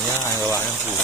Yan, gawa ng po.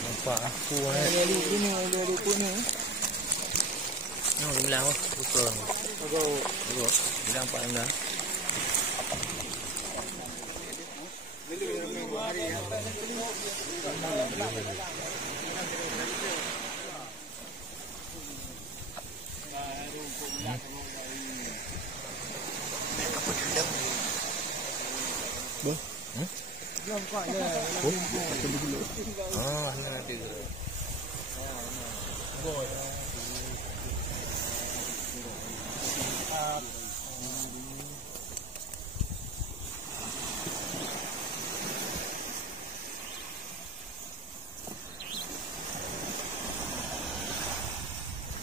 Nampak aku ni. Ni bilang buka. Bilang Pak Anda. Nanti dulu.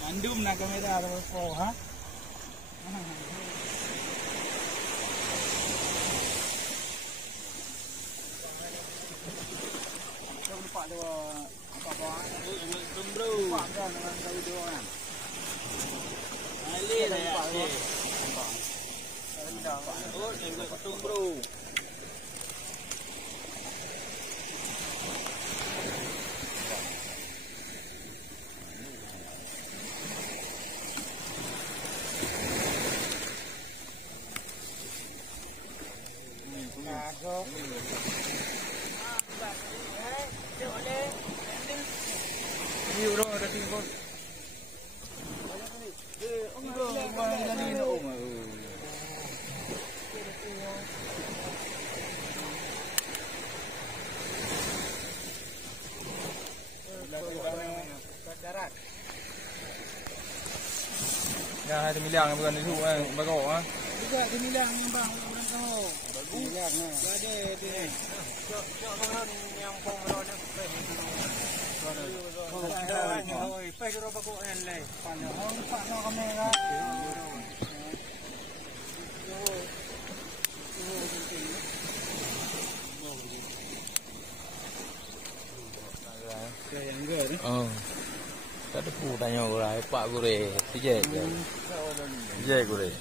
Mandum na kamera ada po ha. Pak dua apa bro. Pak kan dengan kau dua kan. Ali dah ya. Oh, tengok ketung bro. Euro ada timbul. Ya, ada miliang bukan itu bagok ah. Juga ada miliang bang kau. Miliang nah. Ada dia. Cok orang yang pengron yang Pai dulu baku enlay. Panjang orang pak nak kamera. Oh. Ada pu tanya orang Pak Gure, sijek. Sijek Gure.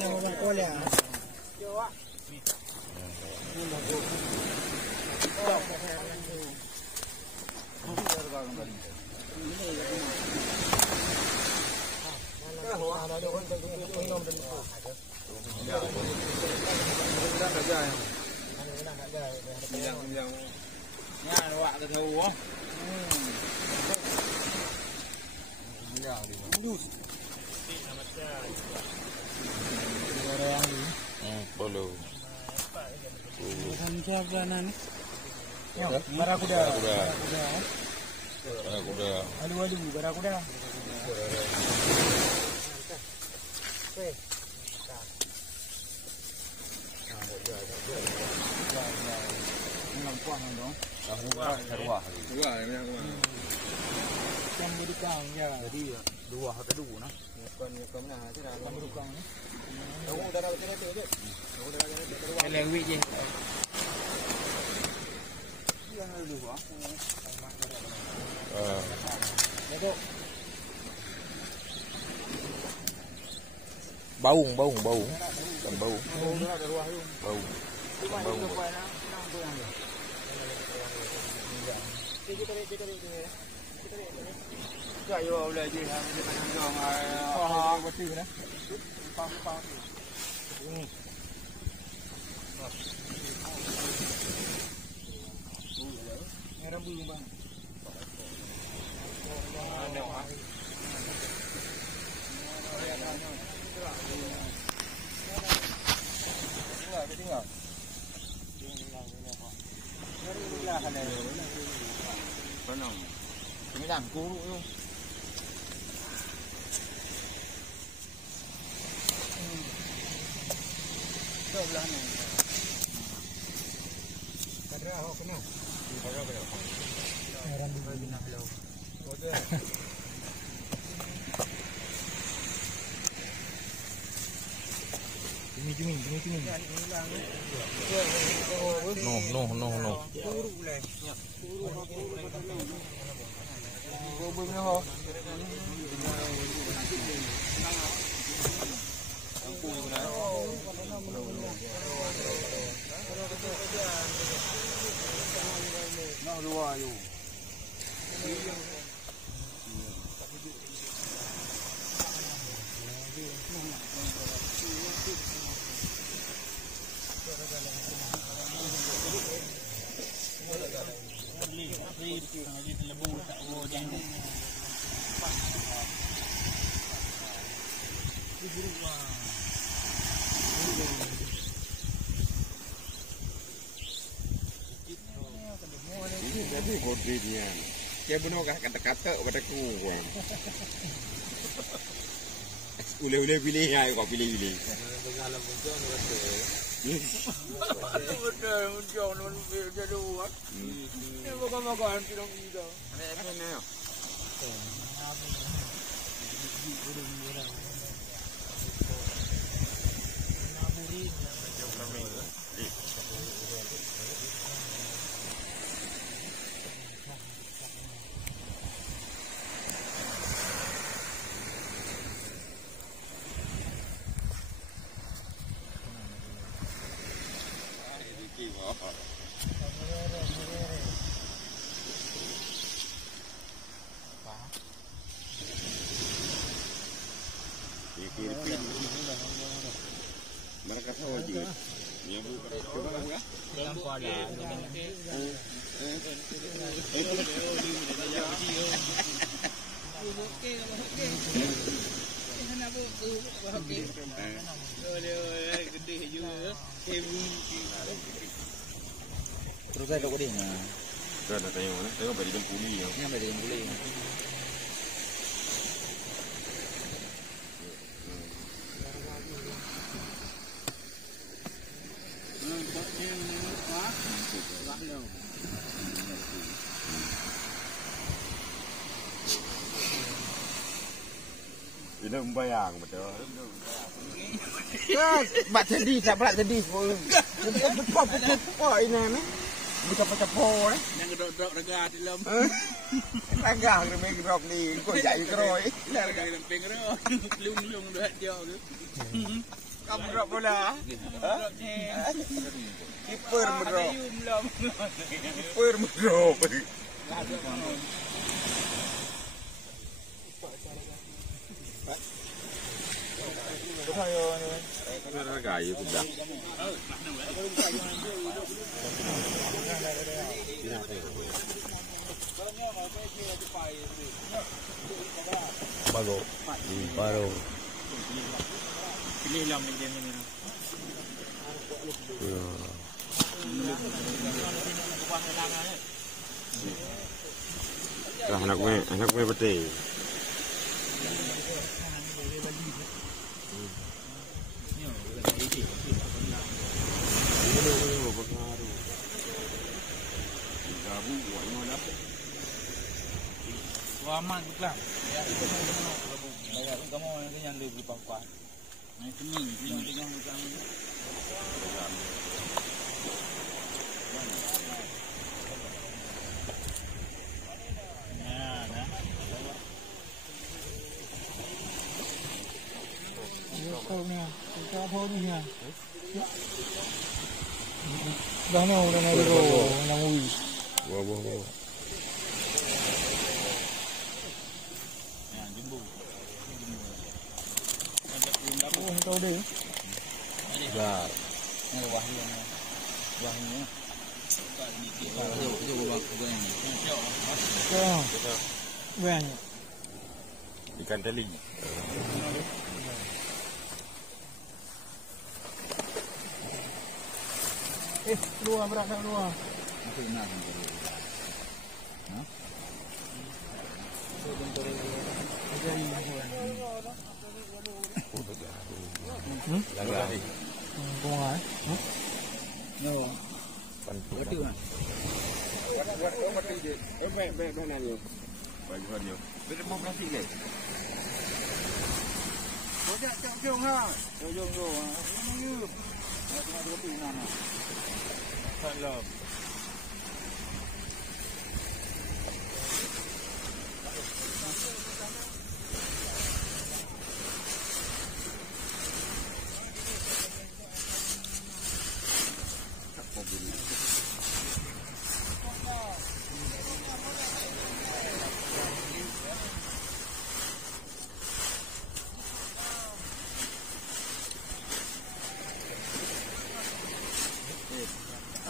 Orang Korea. Nha, wak ke tahu ah. Ya, di mana? Orang ni. Follow. Macam mana ni? Barakuda. Alu barakuda. Nampak dong. Arwah. Yang berukang ya. Jadi dua atau dua nah. Bukan nah, tidak ada berukang ni. Tahu dah dah tu. Lewit je. Yang dulu ah. Betul. Bau. Kan bau. Bau. yo boleh je ha dia kan dong ha betul dah. Pang. Ini. Merah bulu bang. Ada ah. Tinggal. Benar. Ini dah kuruk tu. Dah belah ni. Kadra awak kena. Kadra belah. Heran di bawah nak belah. Okey. Cumi. No. Kuruk boleh. Kuruk ni ho. Nak luar you. Jadi kodenya. Dia benar kata-kata pada ku. Ule pilih ya, kau pilih. Dalam betul betul non jadi buat. Ni bukan tidak tidak. Ada ni. Mereka tahu juga. Yang bukan coba ya. Dalam kuala. Gede juga. Terus saya tahu dia. Saya nak tanya mana? Tengok bagi Dempuli ya. Ni bagi Dempuli. Ini membayang betul. Bak sedih, tak berat sedih pun. Apa ini ni? Bukan apa-apa eh. Yang gedok-gedok regah di dalam. Regah remeh gedok ni. Kau jadi keroi. Regah lempeng ro. Lung-lung dah dia tu. Kamu drop bola. Kiper drop. Kiper drop. Nó gầy cũng đặt. Baru. Pilih lah macam ni. Anak gue betul. Aman juga. Ya itu bayar kamu nanti yang lebih pangkat. Nah itu ni yang bukan. Nah, dah. Kau ni, kau ni ya. Dah nak Wah. Tahu deh. Bar. Ini wahnya. Wahnya. Banyak. Ikan teli. Dua berapa dua? Lagi. Kumai. No. Berarti Buat ide. Baik nanya. bagi dia. Beri mau kasih ke. Bojak jom ha. Jom. Ini you. Nak dua tu mana? Hello.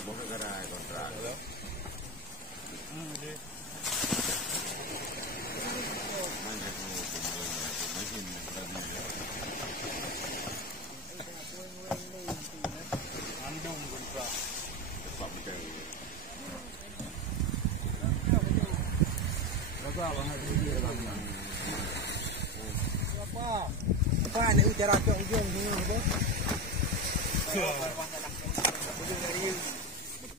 Abang kegerai kontrak. Andung kontrak. Pak betul. Berapa bang hari ni berapa? Berapa? Apa ni ucara tu jom ni tu?